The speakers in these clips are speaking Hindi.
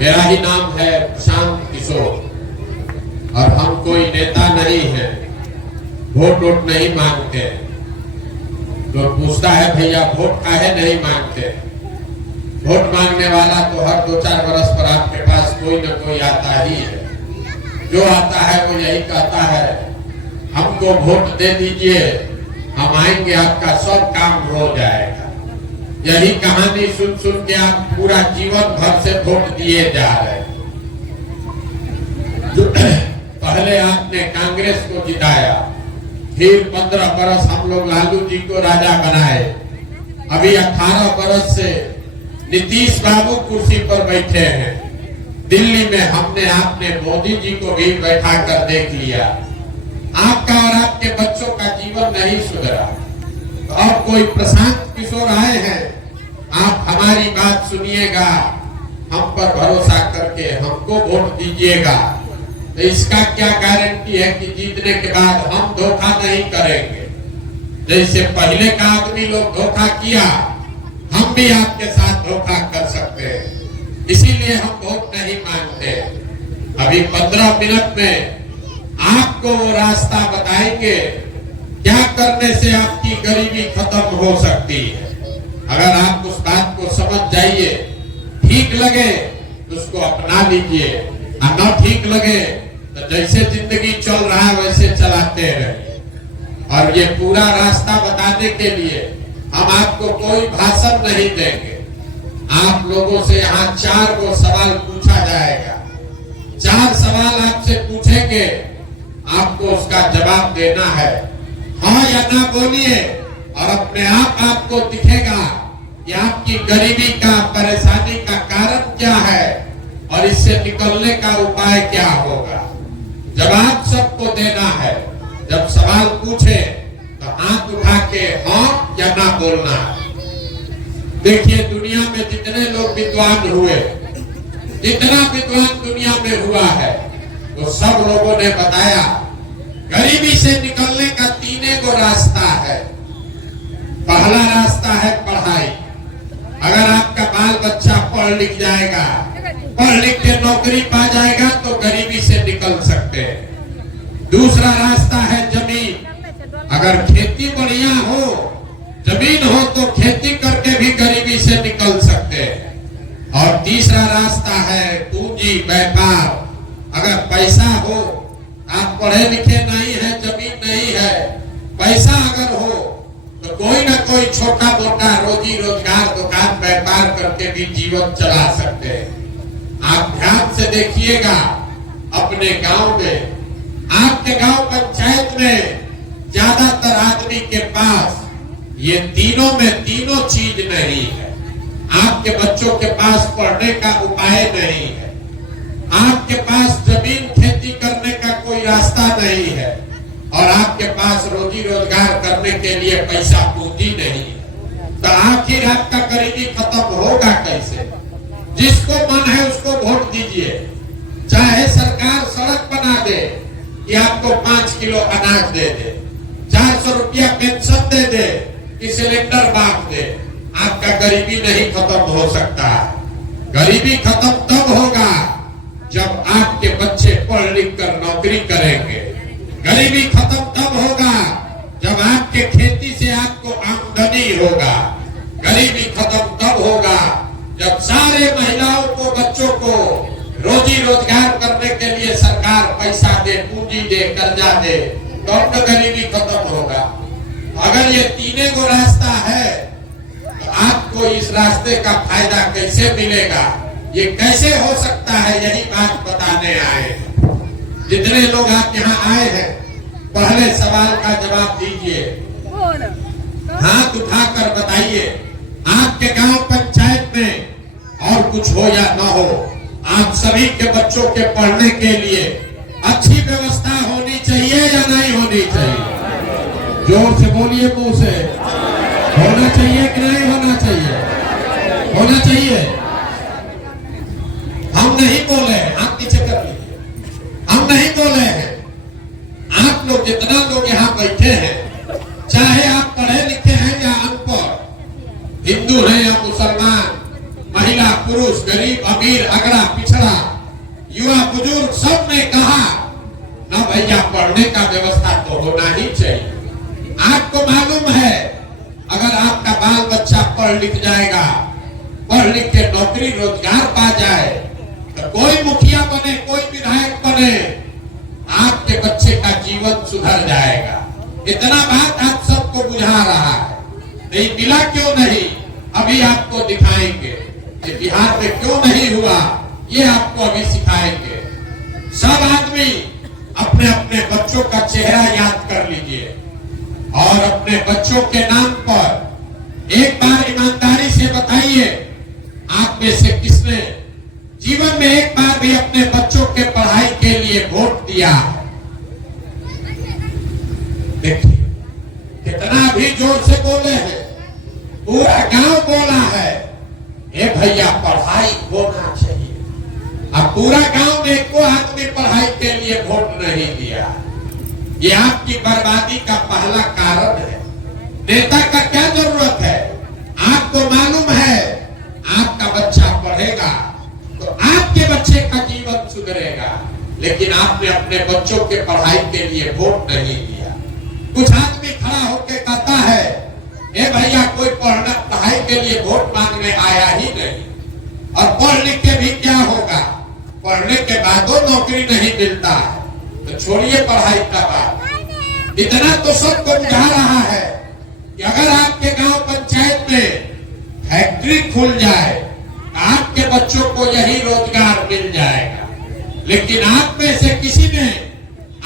मेरा ही नाम है प्रशांत किशोर और हम कोई नेता नहीं है, वोट वोट नहीं मांगते। तो पूछता है भैया वोट काहे नहीं मांगते? वोट मांगने वाला तो हर 2-4 बरस पर आपके पास कोई न कोई आता ही है। जो आता है वो यही कहता है हमको वोट दे दीजिए, हम आएंगे, आपका सब काम हो जाएगा। यही कहानी सुन सुन के आप पूरा जीवन भर से वोट दिए जा रहे हैं। पहले आपने कांग्रेस को जिताया, फिर 15 बरस हम लोग लालू जी को राजा बनाए, अभी 18 बरस से नीतीश बाबू कुर्सी पर बैठे हैं। दिल्ली में हमने आपने मोदी जी को भी बैठा कर देख लिया। आपका और आपके बच्चों का जीवन नहीं सुधरा। तो अब कोई प्रशांत किशोर आए हैं, आप हमारी बात सुनिएगा, हम पर भरोसा करके हमको वोट दीजिएगा। तो इसका क्या गारंटी है कि जीतने के बाद हम धोखा नहीं करेंगे? जैसे पहले का आदमी लोग धोखा किया, हम भी आपके साथ धोखा कर सकते हैं। इसीलिए हम वोट नहीं मांगते। अभी 15 मिनट में आपको वो रास्ता बताएंगे क्या करने से आपकी गरीबी खत्म हो सकती है। अगर आप उस बात को समझ जाइए, ठीक लगे तो उसको अपना लीजिए, और न ठीक लगे तो जैसे जिंदगी चल रहा है वैसे चलाते रहिए। और ये पूरा रास्ता बताने के लिए हम आपको कोई भाषण नहीं देंगे। आप लोगों से यहाँ 4 गो सवाल पूछा जाएगा। 4 सवाल आपसे पूछेंगे, आपको उसका जवाब देना है, हाँ या ना बोलिए, और अपने आप आपको दिखेगा कि आपकी गरीबी का, परेशानी का कारण क्या है और इससे निकलने का उपाय क्या होगा। जवाब सबको देना है। जब सवाल पूछे तो हाथ उठा के हाँ या ना बोलना है। देखिए दुनिया में जितने लोग विद्वान हुए, जितना विद्वान दुनिया में हुआ है, तो सब लोगों ने बताया गरीबी से निकलने का 3 गो रास्ता है। पहला रास्ता है पढ़ाई। अगर आपका बाल बच्चा पढ़ लिख जाएगा, पढ़ लिख के नौकरी पा जाएगा तो गरीबी से निकल सकते हैं। दूसरा रास्ता है जमीन। अगर खेती बढ़िया हो, जमीन हो, तो खेती करके भी गरीबी से निकल सकते हैं। और तीसरा रास्ता है पूंजी, व्यापार। अगर पैसा हो, आप पढ़े लिखे नहीं है, जमीन नहीं है, पैसा अगर हो तो कोई ना कोई छोटा मोटा रोजी रोजगार, दुकान व्यापार करके भी जीवन चला सकते हैं। आप ध्यान से देखिएगा, अपने गांव में, आपके गांव पंचायत में ज्यादातर आदमी के पास ये तीनों में तीनों चीज नहीं है। आपके बच्चों के पास पढ़ने का उपाय नहीं है, आपके पास जमीन खेती करने का कोई रास्ता नहीं है, और आपके पास रोजी रोजगार करने के लिए पैसा पूंजी नहीं है। तो आखिर आपका गरीबी खत्म होगा कैसे? जिसको मन है उसको वोट दीजिए। चाहे सरकार सड़क बना दे कि आपको 5 किलो अनाज दे दे, 400 रुपया पेंशन दे दे कि सिलेंडर बांट दे, आपका गरीबी नहीं खत्म हो सकता। गरीबी खत्म तब होगा जब आपके बच्चे पढ़ लिख कर नौकरी करेंगे। गरीबी खत्म तब होगा जब आपके खेती से आपको आमदनी होगा। गरीबी खत्म तब होगा जब सारे महिलाओं को, बच्चों को रोजी रोजगार करने के लिए सरकार पैसा दे, पूंजी दे, कर्जा दे, तब तो गरीबी खत्म होगा। अगर ये 3 गो रास्ता है तो आपको इस रास्ते का फायदा कैसे मिलेगा, ये कैसे हो सकता है, यही बात बताने आए हैं। जितने लोग आप यहाँ आए हैं, पहले सवाल का जवाब दीजिए, हाथ उठाकर बताइए, आपके गांव पंचायत में और कुछ हो या न हो, आप सभी के बच्चों के पढ़ने के लिए अच्छी व्यवस्था होनी चाहिए या नहीं होनी चाहिए? जोर से बोलिए, मुंह से। होना चाहिए कि नहीं होना चाहिए? होना चाहिए। हम नहीं बोले हैं, आप पीछे कर लीजिए, हम नहीं बोले हैं। आप लोग जितना लोग यहाँ बैठे हैं, चाहे आप पढ़े लिखे हैं या अनपढ़, हिंदू हैं या मुसलमान, महिला पुरुष, गरीब अमीर, अगड़ा, पिछड़ा, युवा, बुजुर्ग सब ने कहा ना भैया पढ़ने का व्यवस्था तो होना ही चाहिए। आपको मालूम है अगर आपका बाल बच्चा पढ़ लिख जाएगा, पढ़ लिख के नौकरी रोजगार पा जाए, तो कोई मुखिया बने, कोई विधायक बने, आपके बच्चे का जीवन सुधर जाएगा। इतना बात आप सबको बुझा रहा है। नहीं मिला क्यों नहीं, अभी आपको दिखाएंगे कि बिहार में क्यों नहीं हुआ, ये आपको अभी सिखाएंगे। सब आदमी अपने अपने बच्चों का चेहरा याद कर लीजिए और अपने बच्चों के नाम पर एक बार ईमानदारी से बताइए, आप में से किसने जीवन में एक बार भी अपने बच्चों के पढ़ाई के लिए वोट दिया है? देखिए कितना भी जोर से बोले हैं, पूरा गांव बोला है ए भैया पढ़ाई होना चाहिए। अब पूरा गांव में को आदमी पढ़ाई के लिए वोट नहीं दिया। ये आपकी बर्बादी का पहला कारण है। नेता का क्या जरूरत है? आपको मालूम है आपका बच्चा पढ़ेगा तो आपके बच्चे का जीवन सुधरेगा, लेकिन आपने अपने बच्चों के पढ़ाई के लिए वोट नहीं दिया। कुछ आदमी खड़ा होकर कहता है ए भैया कोई पढ़ाई के लिए वोट मांगने आया ही नहीं, और पढ़ लिख के भी क्या होगा, पढ़ने के बाद नौकरी नहीं मिलता है, तो छोड़िए पढ़ाई का बात। इतना तो सबको बुझा रहा है कि अगर आपके गांव पंचायत में फैक्ट्री खुल जाए, आपके बच्चों को यही रोजगार मिल जाएगा। लेकिन आप में से किसी ने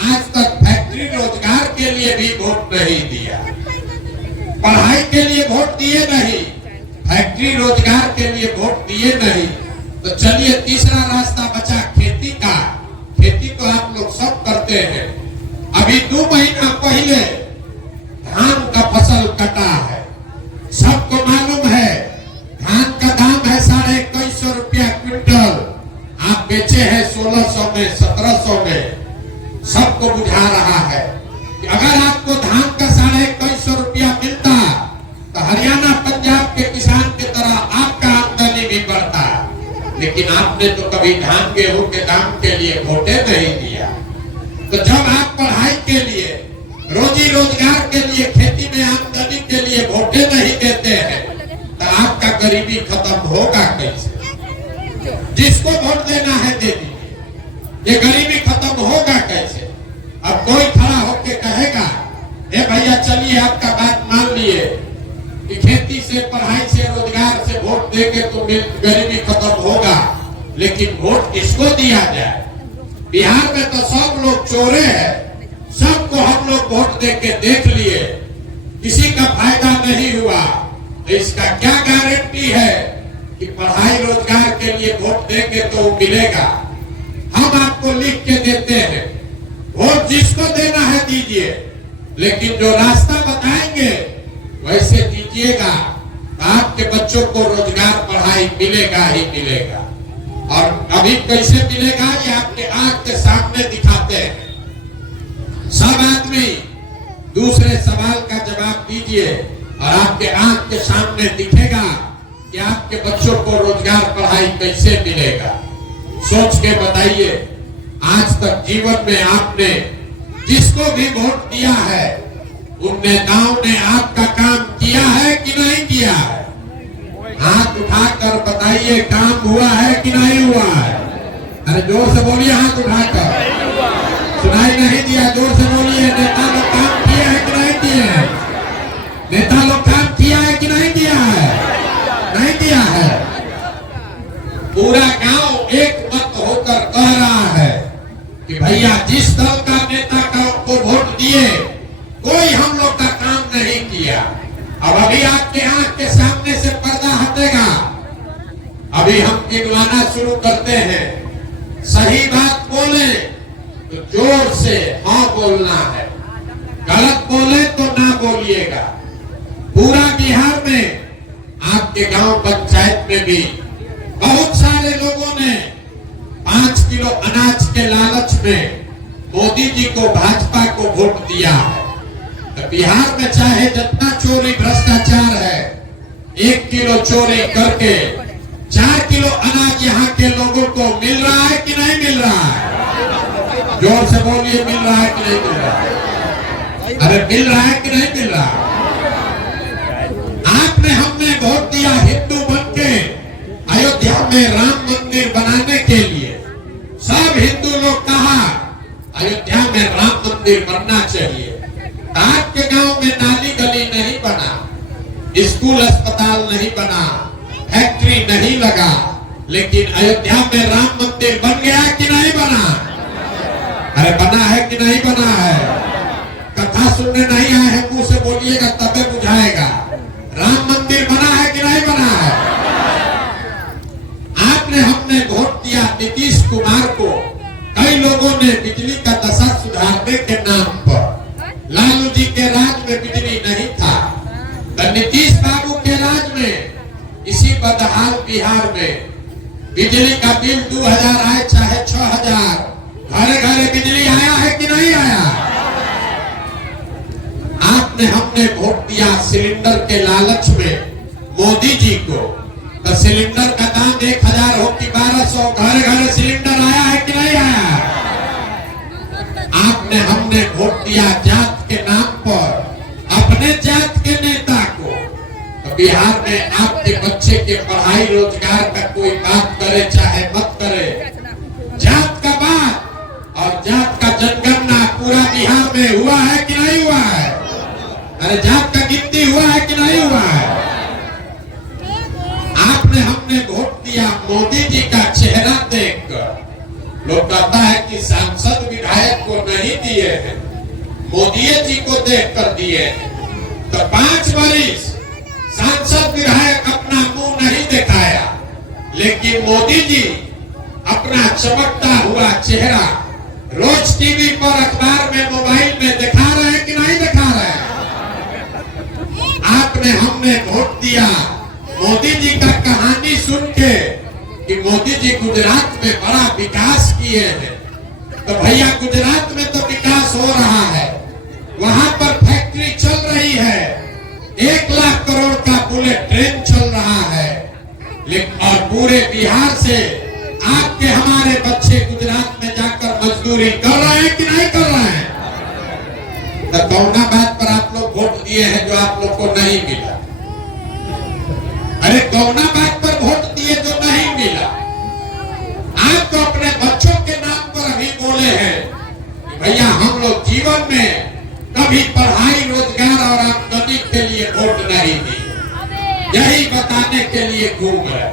आज तक फैक्ट्री रोजगार के लिए भी वोट नहीं दिया, पढ़ाई के लिए वोट दिए नहीं, फैक्ट्री रोजगार के लिए वोट दिए नहीं। तो चलिए तीसरा रास्ता बचा खेती का। खेती तो आप लोग सब करते हैं। अभी 2 महीना पहले धान का फसल कटा है, सबको मालूम है धान का दाम है 2150 रुपया क्विंटल, आप बेचे हैं 1600 में, 1700 में। सबको बुझा रहा है कि अगर आपको धान का 2150 रुपया मिलता तो हरियाणा पंजाब के किसान की तरह आपका आमदनी भी बढ़ता, लेकिन आपने तो कभी धान गेहूं के दाम के लिए वोटे नहीं दिया। तो जब आप पढ़ाई के लिए, रोजी रोजगार के लिए, खेती में आमदनी के लिए वोटे नहीं देते हैं तो आपका गरीबी खत्म होगा कैसे? जिसको वोट देना है दे दीजिए, ये गरीबी खत्म होगा कैसे? अब कोई खड़ा होके कहेगा ए भैया चलिए आपका बात मान लिए कि खेती से, पढ़ाई से, रोजगार से वोट देके तो गरीबी खत्म होगा, लेकिन वोट किसको दिया जाए? बिहार में तो सब लोग चोरे हैं, सबको हम लोग वोट देके देख लिए, किसी का फायदा नहीं हुआ। तो इसका क्या गारंटी है कि पढ़ाई रोजगार के लिए वोट देंगे तो मिलेगा? हम आपको लिख के देते हैं, वोट जिसको देना है दीजिए, लेकिन जो रास्ता बताएंगे वैसे दीजिएगा, आपके बच्चों को रोजगार, पढ़ाई मिलेगा ही मिलेगा। और अभी कैसे मिलेगा ये आपके आंख के सामने दिखाते हैं। सब आदमी दूसरे सवाल का जवाब दीजिए और आपके आंख के सामने दिखेगा कि आपके बच्चों को रोजगार, पढ़ाई कैसे मिलेगा। सोच के बताइए, आज तक जीवन में आपने जिसको भी वोट दिया है उन नेताओं ने आपका काम किया है कि नहीं किया है? हाथ उठाकर बताइए काम हुआ है कि नहीं हुआ है? अरे जोर से बोलिए, हाथ उठाकर। सुनाई नहीं दिया, जोर से बोलिए। नेता लोग काम किए हैं कि नहीं किए हैं? नेता लोग काम किया है कि नहीं किया है? नहीं किया है। पूरा गांव एक मत होकर कह रहा है कि भैया जिस दल का नेता को वोट दिए कोई हम लोग का काम नहीं किया। अब अभी आपके आंख के सामने से पर्दा हटेगा, अभी हम गिनवाना शुरू करते हैं। सही बात बोले तो जोर से हाँ बोलना है, गलत बोले तो ना बोलिएगा। पूरा बिहार में आपके गांव पंचायत में भी बहुत सारे लोगों ने 5 किलो अनाज के लालच में मोदी जी को, भाजपा को वोट दिया है। तो बिहार में चाहे जितना चोरी भ्रष्टाचार है, 1 किलो चोरी करके 4 किलो अनाज यहाँ के लोगों को मिल रहा है कि नहीं मिल रहा है? जोर से बोलिए, मिल रहा है कि नहीं मिल रहा है? अरे मिल रहा है कि नहीं मिल रहा है? आपने हमने वोट दिया हिंदू बन के अयोध्या में राम मंदिर बनाने के लिए। सब हिंदू लोग कहा अयोध्या में राम मंदिर बनना चाहिए। आपके गांव में नाली गली नहीं बना, स्कूल अस्पताल नहीं बना, फैक्ट्री नहीं लगा, लेकिन अयोध्या में राम मंदिर बन गया कि नहीं बना? अरे बना है कि नहीं बना है? कथा सुनने नहीं आए हैं, मुंह से बोलिएगा तबे बुझाएगा। राम मंदिर बना है कि नहीं बना है? आपने हमने वोट दिया नीतीश कुमार को। कई लोगों ने बिजली का दशा सुधारने के नाम पर, लालू जी के राज में बिजली नहीं था, तो नीतीश बाबू के राज में इसी बदहाल बिहार में बिजली का बिल 2000 आए चाहे 6000, घरे घरे बिजली आया है कि नहीं आया? आपने हमने वोट दिया सिलेंडर के लालच में मोदी जी को, तो सिलेंडर का दाम 1000 हो कि 1200, घरे घरे सिलेंडर आया है कि नहीं आया? आपने हमने वोट दिया जात के नाम पर अपने जात के नेता को, तो बिहार में आपके बच्चे के पढ़ाई रोजगार का कोई बात करे चाहे मत करे, जात का बात और जात का जनगणना पूरा बिहार में हुआ है कि नहीं हुआ है? अरे जात का गिनती हुआ है कि नहीं हुआ है? आपने हमने वोट दिया मोदी जी का चेहरा देखकर। लोग कहता है कि सांसद विधायक को नहीं दिए हैं, मोदी जी को देखकर दिए। तो 5 वर्ष सांसद विधायक अपना मुंह नहीं दिखाया, लेकिन मोदी जी अपना चमकता हुआ चेहरा रोज टीवी पर, अखबार में, मोबाइल में दिखा रहे हैं कि नहीं दिखा रहे हैं? आपने हमने वोट दिया मोदी जी का कहानी सुन के कि मोदी जी गुजरात में बड़ा विकास किए हैं। तो भैया गुजरात में तो विकास हो रहा है, वहां पर फैक्ट्री चल रही है, 1 लाख करोड़ का बुलेट ट्रेन चल रहा है, लेकिन और पूरे बिहार से आपके हमारे बच्चे गुजरात में जाकर मजदूरी कर रहे हैं कि नहीं कर रहे हैं? तो कौना बात पर आप लोग वोट दिए हैं जो आप लोग को नहीं मिला? अरे कौना बात पर वोट दिए जो नहीं मिला? आप तो अपने बच्चों के नाम पर अभी बोले हैं कि भैया हम लोग जीवन में कभी पढ़ाई रोजगार और आमदनी के लिए वोट नहीं दिए, यही बताने के लिए घूम रहे।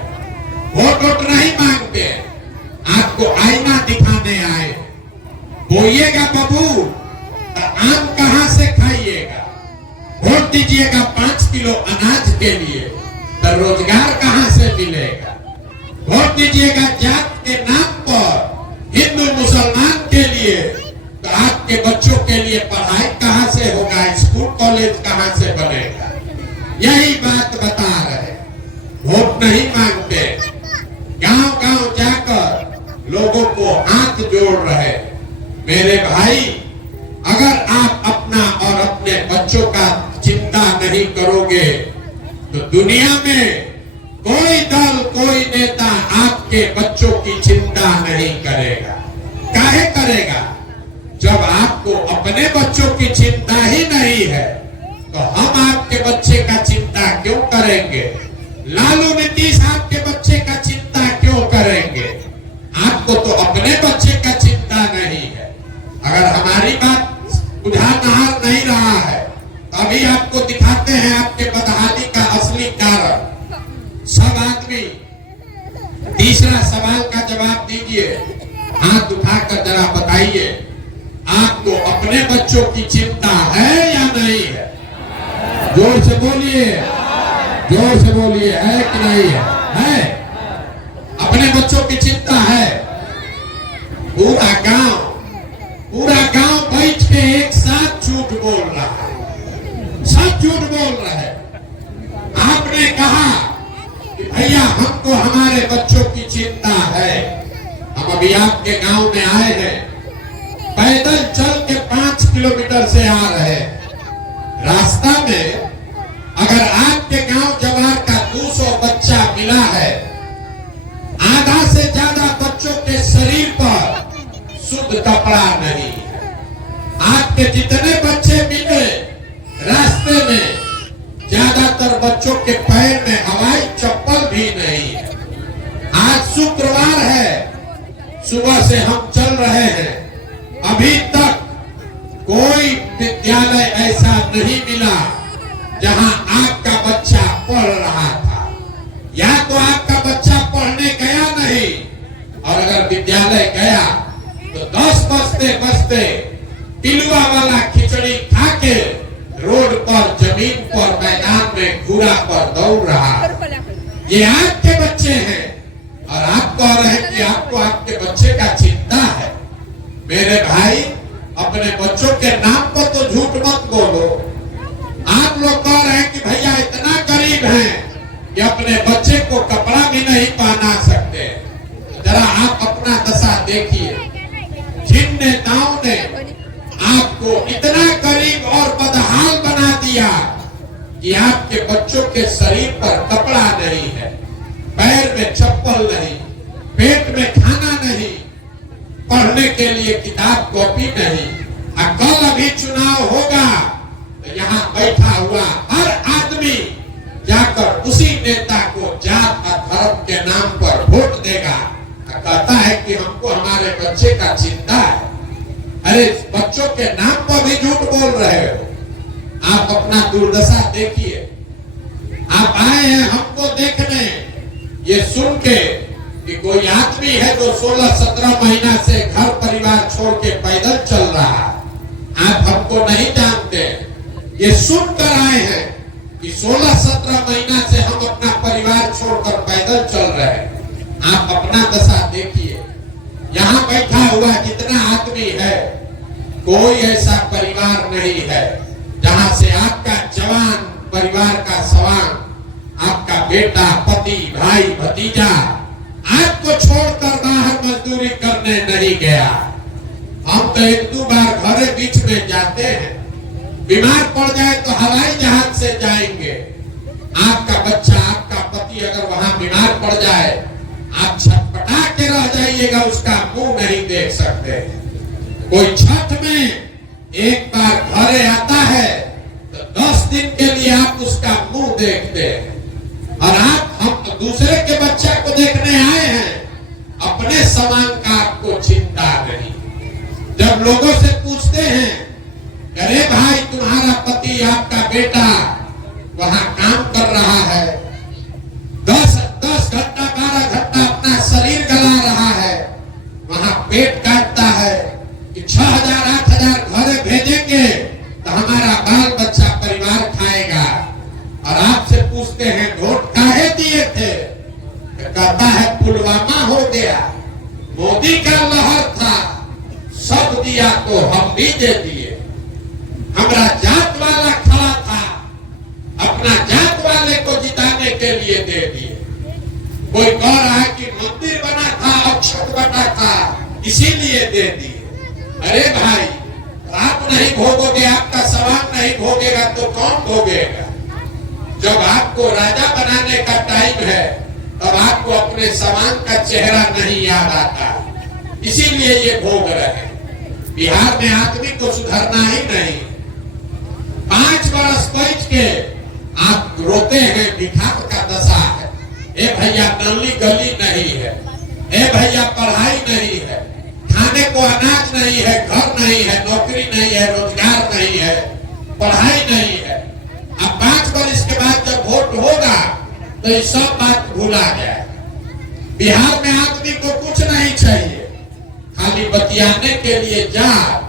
वोट नहीं मांगते, आपको आईना दिखाने आए। बोइएगा बबू तो आम कहां से खाइएगा? वोट दीजिएगा 5 किलो अनाज के लिए, तो रोजगार कहां से मिलेगा? वोट दीजिएगा जात के नाम पर हिंदू मुसलमान के लिए, तो आपके बच्चों के लिए पढ़ाई कहां से होगा? स्कूल कॉलेज कहां से बनेगा? यही बात बता रहे। वोट नहीं मांगते, गांव गांव जाकर लोगों को हाथ जोड़ रहे। मेरे भाई, अगर आप अपना और अपने बच्चों का चिंता नहीं करोगे तो दुनिया में कोई दल, कोई नेता आपके बच्चों की चिंता नहीं करेगा। काहे करेगा? जब आपको अपने बच्चों की चिंता ही नहीं है तो हम आपके बच्चे का चिंता क्यों करेंगे? लालू नीतीश आपके बच्चे का चिंता क्यों करेंगे? आपको तो अपने बच्चे का चिंता नहीं है। अगर हमारी बात बुझा नहार नहीं रहा है तो अभी आपको दिखाते हैं आपके बदहाली का असली कारण। सब आदमी तीसरा सवाल का जवाब दीजिए, हाथ उठाकर जरा बताइए, आपको अपने बच्चों की चिंता है या नहीं है? जोर से बोलिए, जोर से बोलिए, है कि नहीं है? है? अपने बच्चों की चिंता है। पूरा गांव बैठ के एक साथ झूठ बोल रहा है, सब झूठ बोल रहे हैं। आपने कहा कि भैया हमको हमारे बच्चों की चिंता है। हम अभी आपके गांव में आए हैं, पैदल चल के 5 किलोमीटर से आ रहे हैं। रास्ता में अगर आपके गांव जवार का 200 बच्चा मिला है आधा से ज्यादा बच्चों के शरीर पर शुद्ध कपड़ा नहीं है। आपके जितने बच्चे मिले रास्ते में, ज्यादातर बच्चों के पैर में हवाई चप्पल भी नहीं है। आज शुक्रवार है, सुबह से हम चल रहे हैं, अभी तक कोई विद्यालय ऐसा नहीं मिला जहां आपका बच्चा पढ़ रहा था। या तो आपका बच्चा पढ़ने गया नहीं, और अगर विद्यालय गया तो 10 बजते बजते पिलुआ वाला खिचड़ी खा के रोड पर, जमीन पर, मैदान में घूरा पर दौड़ रहा। ये आपके बच्चे हैं और आप कह रहे हैं कि आपको आपके बच्चे का चिंता है। मेरे भाई, अपने बच्चों के नाम पर तो झूठ मत बोलो। आप लोग कह रहे हैं कि भैया इतना गरीब हैं कि अपने बच्चे को कपड़ा भी नहीं पहना सकते। जरा आप अपना दशा देखिए। जिन नेताओं ने आपको इतना गरीब और बदहाल बना दिया कि आपके बच्चों के शरीर पर कपड़ा नहीं है, पैर में चप्पल नहीं, पेट में खाना नहीं, पढ़ने के लिए किताब कॉपी नहीं। कल अभी चुनाव होगा तो यहाँ बैठा हुआ हर आदमी जाकर उसी नेता को जात और धर्म के नाम पर वोट देगा, कहता है कि हमको हमारे बच्चे का चिंता है। अरे बच्चों के नाम पर भी झूठ बोल रहे हो। आप अपना दुर्दशा देखिए। आप आए हैं हमको देखने, ये सुन के कि कोई आदमी है जो 16-17 महीना से घर परिवार छोड़ के पैदल चल रहा है। आप हमको नहीं जानते, ये सुनकर आए हैं कि 16-17 महीना से हम अपना परिवार छोड़कर पैदल चल रहे हैं। आप अपना दशा देखिए। यहाँ बैठा हुआ जितना आदमी है, कोई ऐसा परिवार नहीं है जहाँ से आपका जवान परिवार का सवाल, आपका बेटा, पति, भाई, भतीजा आपको छोड़कर बाहर मजदूरी करने नहीं गया। हम तो 1-2 बार घरे बीच में जाते हैं, बीमार पड़ जाए तो हवाई जहाज से जाएंगे। आपका बच्चा, आपका पति अगर वहां बीमार पड़ जाए, आप छटपटा के रह जाइएगा, उसका मुंह नहीं देख सकते। कोई छठ में एक बार घरे आता है तो 10 दिन के लिए आप उसका मुंह देखते हैं। और आप हम दूसरे के बच्चा को देखने आए हैं, अपने समान का आपको चिंता नहीं। जब लोगों से पूछते हैं, अरे भाई तुम्हारा पति, आपका बेटा वहां काम कर रहा है, 10 घंटा 12 घंटा अपना शरीर गला रहा है, वहां पेट काटता है कि 6,000-8,000 घरे भेजेंगे तो हमारा बाल बच्चा परिवार खाएगा। और आपसे पूछते हैं वोट काहे दिए थे, कहता है पुलवामा हो गया, मोदी का लहर था, सब दिया तो हम भी दे दिए। हमारा जात वाला खड़ा था, अपना जात वाले को जिताने के लिए दे दिए। कोई कह रहा है कि मंदिर बना था और छत बना था इसीलिए दे दिए। अरे भाई, आप नहीं भोगोगे, आपका सवाल नहीं भोगेगा तो कौन भोगेगा? जब आपको राजा बनाने का टाइम है तब आपको अपने समान का चेहरा नहीं याद आता, इसीलिए ये भोग रहे हैं। बिहार में आदमी को सुधरना ही नहीं। 5 बरस बैठ के आप रोते हैं, भिखार का दशा है। ए भैया नली गली नहीं है, ए भैया पढ़ाई नहीं है, खाने को अनाज नहीं है, घर नहीं है, नौकरी नहीं है, रोजगार नहीं है, पढ़ाई नहीं है। अब 5 बरस के बाद जब वोट होगा तो ये सब बात भूला जाए। बिहार में आदमी को कुछ नहीं चाहिए, खाली बतियाने के लिए जात,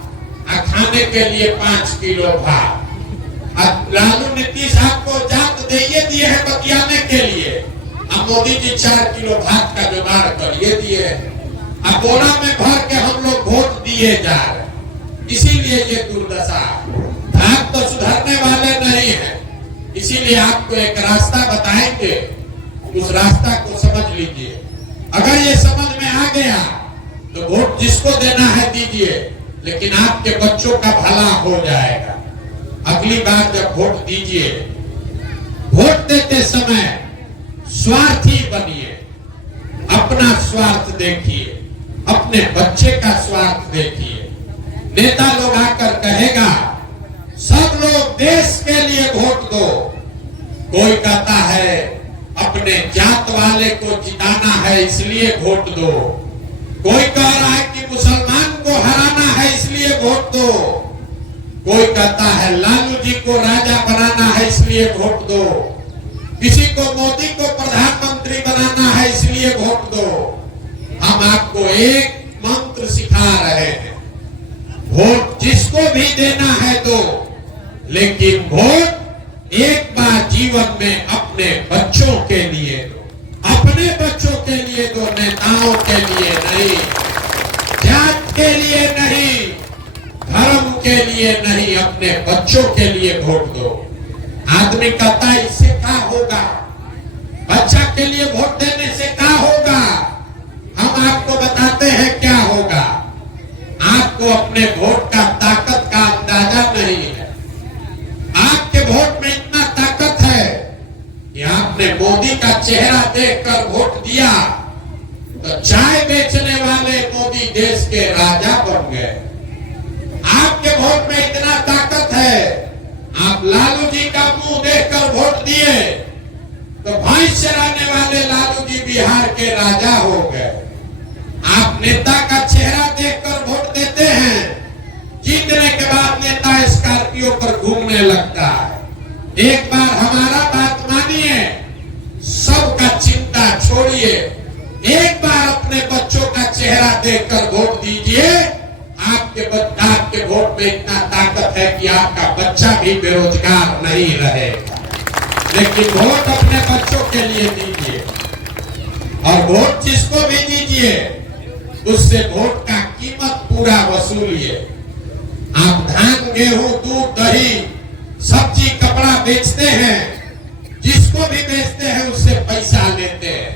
खाने के लिए 5 किलो भात। अब लालू नीतीश आपको जात दिए हैं बतियाने के लिए, अब मोदी जी 4 किलो भात का जुगाड़ करिए दिए। अब बोरा में भर के हम लोग वोट दिए जा रहे, इसीलिए ये दुर्दशा। आप तो सुधरने वाले नहीं हैं, इसीलिए आपको एक रास्ता बताएंगे, उस रास्ता को समझ लीजिए। अगर ये समझ में आ गया तो वोट जिसको देना है दीजिए, लेकिन आपके बच्चों का भला हो जाएगा। अगली बार जब वोट दीजिए, वोट देते समय स्वार्थी बनिए, अपना स्वार्थ देखिए, अपने बच्चे का स्वार्थ देखिए। नेता लोग आकर कहेगा सब लोग देश के लिए वोट दो, कोई कहता है अपने जात वाले को जिताना है इसलिए वोट दो, कोई कह रहा है कि मुसलमान को हराना है इसलिए वोट दो, कोई कहता है लालू जी को राजा बनाना है इसलिए वोट दो, किसी को मोदी को प्रधानमंत्री बनाना है इसलिए वोट दो। हम आपको एक मंत्र सिखा रहे हैं, वोट जिसको भी देना है दो, लेकिन वोट एक बार जीवन में अपने बच्चों के लिए दो, अपने बच्चों के लिए दो, नेताओं के लिए नहीं, जात के लिए नहीं, धर्म के लिए नहीं, अपने बच्चों के लिए वोट दो। आदमी कहता है इससे क्या होगा, बच्चा के लिए वोट देने से क्या होगा? हम आपको बताते हैं क्या होगा। आपको अपने वोट का ताकत का अंदाजा नहीं है। आपके वोट में इतना ताकत है कि आपने मोदी का चेहरा देखकर वोट दिया तो चाय बेचने वाले मोदी देश के राजा बन गए। आपके वोट में इतना ताकत है, आप लालू जी का मुंह देखकर वोट दिए तो भैंस चराने वाले लालू जी बिहार के राजा हो गए। आप नेता का चेहरा देखकर वोट देते हैं, जीतने के बाद नेता स्कॉर्पियो पर घूमने लगता है। एक बार हमारा बात मानिए, सबका चिंता छोड़िए, एक बार अपने बच्चों का चेहरा देखकर वोट दीजिए। आपके वोट में इतना ताकत है कि आपका बच्चा भी बेरोजगार नहीं रहेगा। लेकिन वोट अपने बच्चों के लिए दीजिए, और वोट जिसको भी दीजिए उससे वोट का कीमत पूरा वसूलिए। आप धान, गेहूं, दूध, दही, सब्जी, कपड़ा बेचते हैं, जिसको भी बेचते हैं उससे पैसा लेते हैं,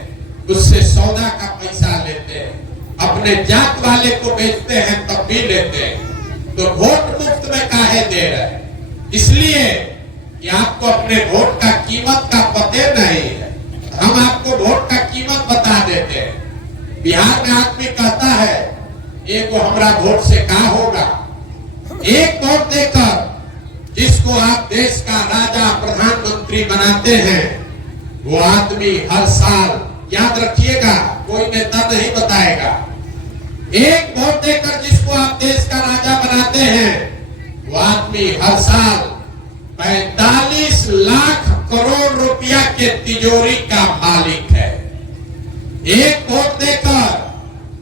उससे सौदा का पैसा लेते हैं। अपने जात वाले को बेचते हैं तब भी लेते हैं। तो वोट मुफ्त में काहे दे रहे? इसलिए कि आपको अपने वोट का कीमत का पते नहीं है। हम आपको वोट का कीमत बता देते हैं। बिहार में आदमी कहता है एक वो हमारा वोट से क्या होगा। एक वोट देकर जिसको आप देश का राजा प्रधानमंत्री बनाते हैं, वो आदमी हर साल, याद रखिएगा, कोई नेता नहीं बताएगा, एक वोट देकर जिसको आप देश का राजा बनाते हैं, वो आदमी हर साल 45 लाख करोड़ रुपया के तिजोरी का मालिक है। एक वोट देकर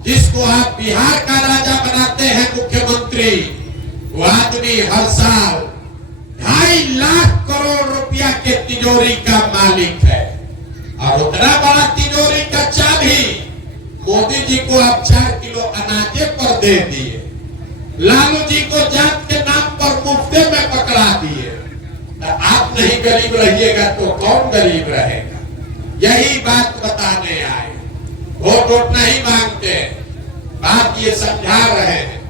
जिसको आप बिहार का राजा बनाते हैं, मुख्यमंत्री, वो आदमी हर साल 2.5 लाख करोड़ रुपया के तिजोरी का मालिक है। और उतना बड़ा तिजोरी का चाबी मोदी जी को आप 4 किलो अनाजे पर दे दिए, लालू जी को जात के नाम पर मुफ्ते में पकड़ा दिए। तो आप नहीं गरीब रहिएगा तो कौन गरीब रहेगा? यही बात बताने आए। वोट नहीं मांगते, बात ये समझा रहे हैं।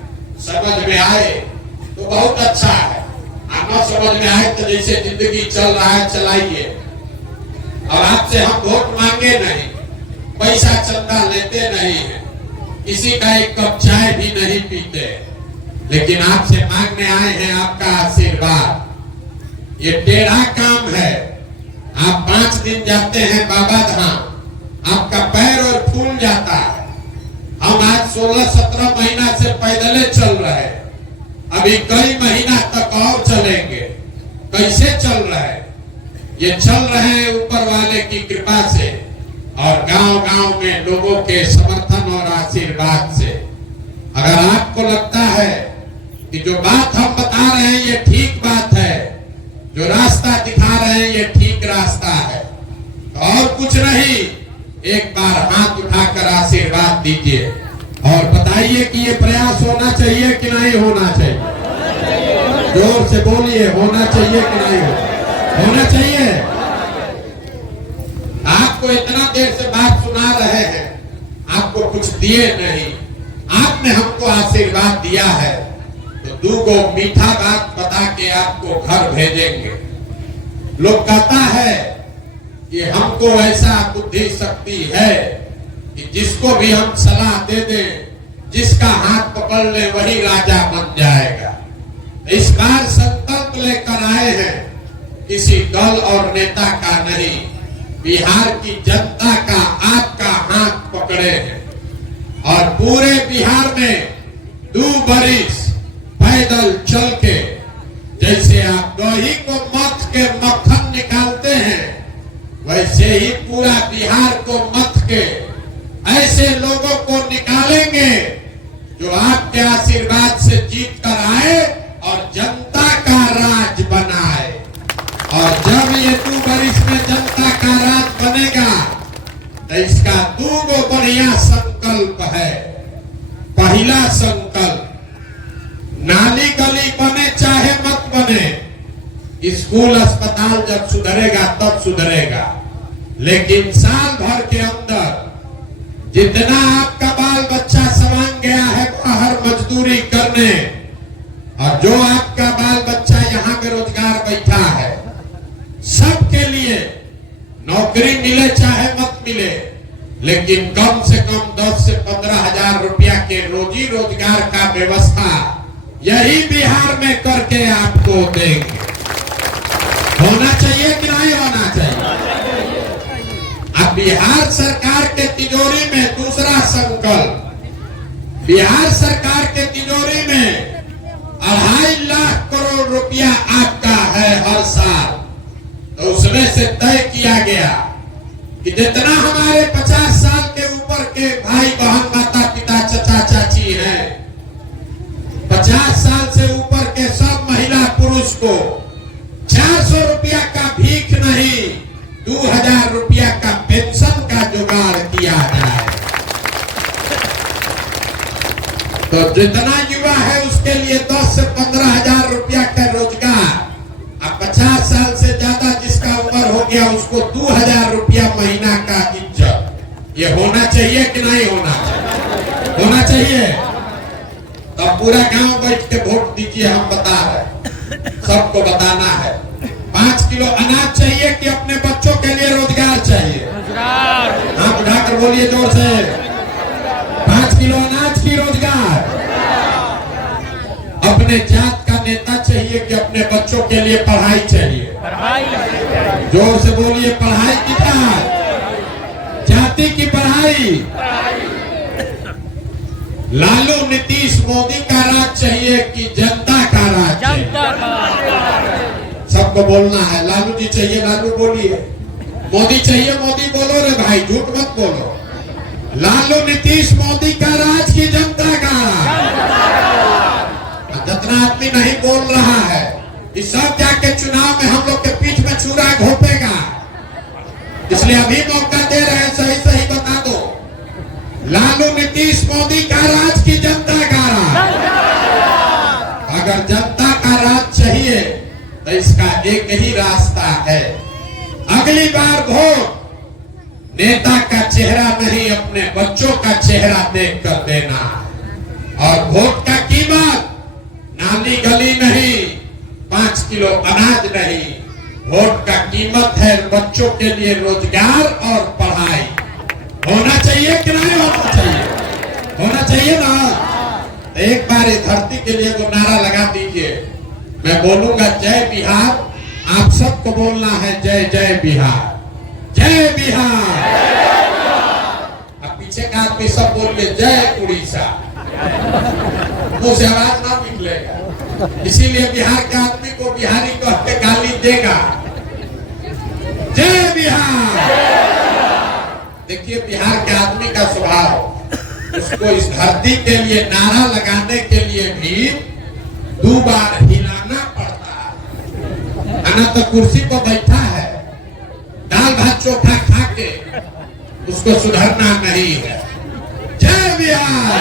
समझ में आए तो बहुत अच्छा है, न समझ में आए तो जैसे जिंदगी चल रहा है चलाइए। और आपसे हम वोट मांगे नहीं, पैसा चंदा लेते नहीं है, किसी का एक कप चाय भी नहीं पीते, लेकिन आपसे मांगने आए हैं आपका आशीर्वाद। ये टेढ़ा काम है। आप 5 दिन जाते हैं बाबा धाम, आपका पैर और फूल जाता है। हम आज 16-17 महीना से पैदले चल रहे हैं, अभी कई महीना तक और चलेंगे। कैसे चल रहे हैं? ये चल रहे हैं ऊपर वाले की कृपा से और गांव-गांव में लोगों के समर्थन और आशीर्वाद से। अगर आपको लगता है कि जो बात हम बता रहे हैं ये ठीक बात है, जो रास्ता दिखा रहे हैं ये ठीक रास्ता है, और कुछ नहीं, एक बार हाथ उठाकर आशीर्वाद दीजिए और बताइए कि ये प्रयास होना चाहिए कि नहीं होना चाहिए। जोर से बोलिए, होना चाहिए कि नहीं होना चाहिए। आपको इतना देर से बात सुना रहे हैं, आपको कुछ दिए नहीं, आपने हमको आशीर्वाद दिया है तो 2 मीठा बात बता के आपको घर भेजेंगे। लोग कहता है कि हमको ऐसा बुद्धि शक्ति है कि जिसको भी हम सलाह दे दें, जिसका हाथ पकड़ ले वही राजा बन जाएगा। इस बार संकल्प लेकर आए हैं, किसी दल और नेता का नहीं, बिहार की जनता का, आपका हाथ पकड़े हैं और पूरे बिहार में 2 बरिस पैदल चल के, जैसे आप दही को मथ के मक्खन निकालते हैं, वैसे ही पूरा बिहार को मथ के ऐसे लोगों को निकालेंगे जो आपके आशीर्वाद से जीत कर आए और जनता का राज बनाए। और जब ये 2 बरिस में जनता का राज बनेगा तो इसका 2 बढ़िया संकल्प है। पहला संकल्प, नाली गली बने चाहे मत बने, स्कूल अस्पताल जब सुधरेगा तब सुधरेगा, लेकिन साल भर के अंदर जितना आपका बाल बच्चा सवांग गया है बाहर मजदूरी करने, और जो आपका बाल बच्चा यहाँ बेरोजगार बैठा है, सबके लिए नौकरी मिले चाहे मत मिले, लेकिन कम से कम 10 से 15 हजार रुपया के रोजी रोजगार का व्यवस्था यही बिहार में करके आपको देंगे। होना चाहिए कि नहीं होना चाहिए? अब बिहार सरकार के तिजोरी में दूसरा संकल्प, बिहार सरकार के तिजोरी में 2.5 लाख करोड़ रुपया आपका है हर साल। तो उसमें से तय किया गया कि जितना हमारे 50 साल के ऊपर के भाई बहन माता पिता चाचा चाची हैं, 50 साल से ऊपर के सब महिला पुरुष को 400 रुपया का भीख नहीं, 2000 रुपया का पेंशन का जुगाड़ किया जाए। तो जितना युवा है उसके लिए 10 से 15 हजार रुपया का रोजगार। अब 50 साल से ज्यादा जिसका उम्र हो गया उसको 2000 रुपया महीना का इज्जत। ये होना चाहिए कि नहीं होना चाहिए? होना चाहिए। तब पूरा गांव बैठ के वोट दीजिए, हम बता रहे, सबको बताना है। 5 किलो अनाज चाहिए कि अपने बच्चों के लिए रोजगार चाहिए? हाँ, बुढ़ाकर बोलिए जोर से। 5 किलो अनाज की रोजगार। अपने जात का नेता चाहिए कि अपने बच्चों के लिए पढ़ाई चाहिए? जोर से बोलिए, पढ़ाई की जात, जाति की पढ़ाई। लालू नीतीश मोदी का राज चाहिए कि जनता का राज चाहिए? सबको बोलना है। लालू जी चाहिए, लालू बोलिए। मोदी चाहिए, मोदी बोलो रे भाई, झूठ मत बोलो। लालू नीतीश मोदी का राज की जनता का राज। जितना आदमी नहीं बोल रहा है, इस सब जाके चुनाव में हम लोग के पीठ में छुरा घोपेगा, इसलिए अभी मौका दे रहे हैं, सही सही बता दो। लालू नीतीश मोदी का राज की जनता का राज? अगर जनता का राज चाहिए तो इसका एक ही रास्ता है, अगली बार वोट नेता का चेहरा नहीं अपने बच्चों का चेहरा देख कर देना। और वोट का कीमत नाली गली नहीं, 5 किलो अनाज नहीं, वोट का कीमत है बच्चों के लिए रोजगार और पढ़ाई। होना चाहिए कि नहीं होना चाहिए? होना चाहिए ना। एक बार इस धरती के लिए तो नारा लगा दीजिए। मैं बोलूंगा जय बिहार, आप सबको बोलना है जय जय बिहार, जय बिहार। अब पीछे का आदमी सब बोलिए जय उड़ीसा, मुंह से आवाज ना निकलेगा, इसीलिए बिहार के आदमी को बिहारी कह के गाली देगा। जय बिहार। देखिए बिहार के आदमी का स्वभाव, उसको इस धरती के लिए नारा लगाने के लिए भी 2 बार हिलाना पड़ता है। आना तो कुर्सी पर बैठा है, दाल भात चोखा खा के उसको सुधरना नहीं है। जय बिहार,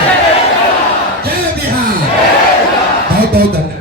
जय बिहार। बहुत बहुत धन्यवाद।